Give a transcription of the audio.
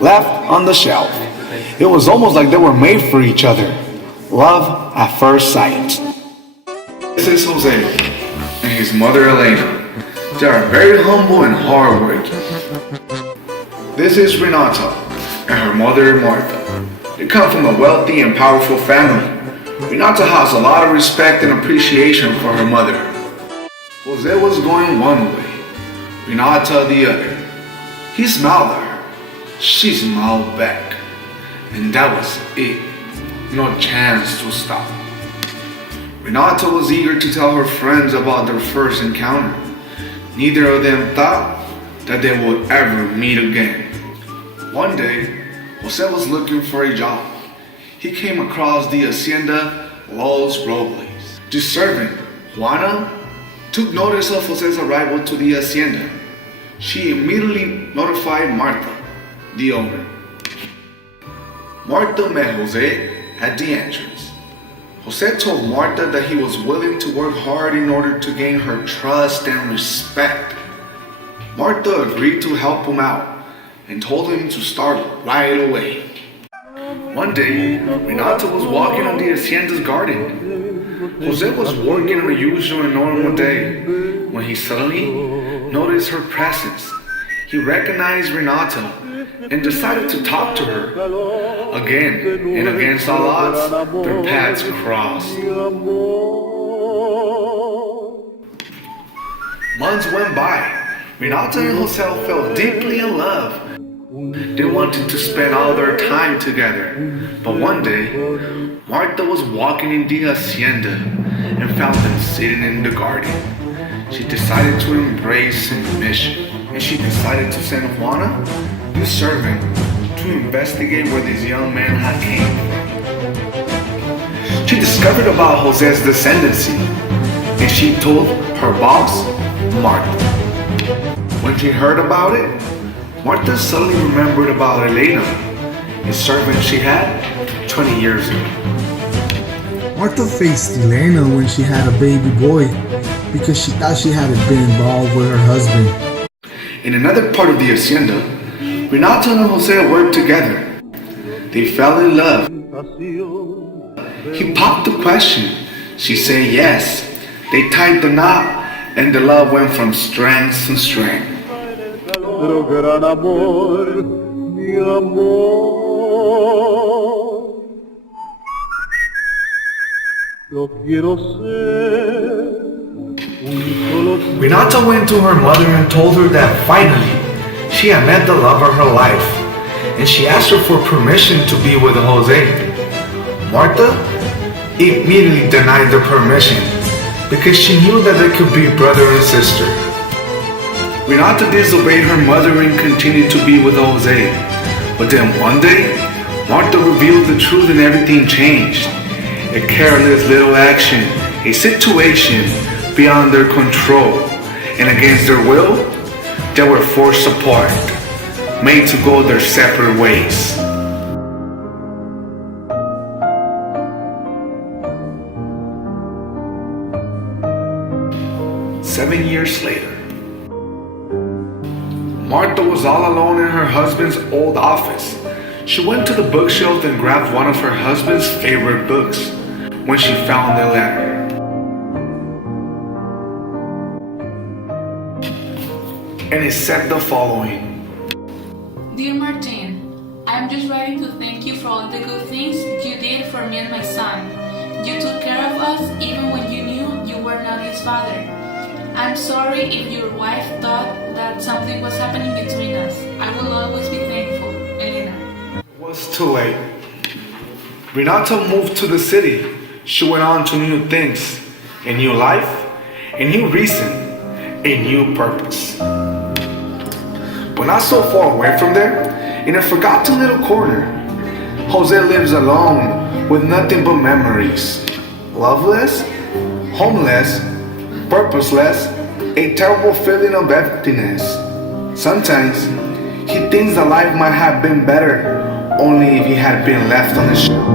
left on the shelf. It was almost like they were made for each other. Love at first sight. This is Jose and his mother Elena. They are very humble and hardworking. This is Renata and her mother Martha. They come from a wealthy and powerful family. Renata has a lot of respect and appreciation for her mother. Jose was going one way, Renata the other. He smiled at her. She smiled back. And that was it. No chance to stop. Renata was eager to tell her friends about their first encounter. Neither of them thought that they would ever meet again. One day, Jose was looking for a job. He came across the Hacienda Los Robles. The servant, Juana, took notice of Jose's arrival to the Hacienda. She immediately notified Martha, the owner. Martha met Jose at the entrance. Jose told Martha that he was willing to work hard in order to gain her trust and respect. Martha agreed to help him out and told him to start right away. One day, Renata was walking on the Hacienda's garden. Jose was working on a usual and normal day when he suddenly noticed her presence. He recognized Renata and decided to talk to her. Again, and against all odds, their paths crossed. Months went by. Renata and Jose fell deeply in love. They wanted to spend all their time together. But one day, Martha was walking in the hacienda and found them sitting in the garden. She decided to embrace the mission, and she decided to send Juana, the servant, to investigate where this young man had came from. She discovered about Jose's descendancy, and she told her boss, Martha. When she heard about it, Martha suddenly remembered about Elena, the servant she had 20 years ago. Martha faced Elena when she had a baby boy because she thought she hadn't been involved with her husband. In another part of the hacienda, Renata and Jose worked together. They fell in love. He popped the question. She said yes. They tied the knot, and the love went from strength to strength. Gran amor, mi amor. Yo quiero ser un solo. Renata went to her mother and told her that finally she had met the love of her life, and she asked her for permission to be with Jose. Martha immediately denied the permission because she knew that they could be brother and sister. Renata disobeyed her mother and continued to be with Jose. But then one day, Martha revealed the truth and everything changed. A careless little action, a situation beyond their control, and against their will, they were forced apart, made to go their separate ways. Seven years later, Martha was all alone in her husband's old office. She went to the bookshelf and grabbed one of her husband's favorite books when she found the letter. And it said the following. Dear Martin, I am just writing to thank you for all the good things you did for me and my son. You took care of us even when you knew you were not his father. I'm sorry if your wife thought that something was happening between us. I will always be thankful, Elena. It was too late. Renata moved to the city. She went on to new things, a new life, a new reason, a new purpose. But not so far away from there, in a forgotten little corner, Jose lives alone with nothing but memories. Loveless, homeless, purposeless, a terrible feeling of emptiness. Sometimes he thinks that life might have been better only if he had been left on the shelf.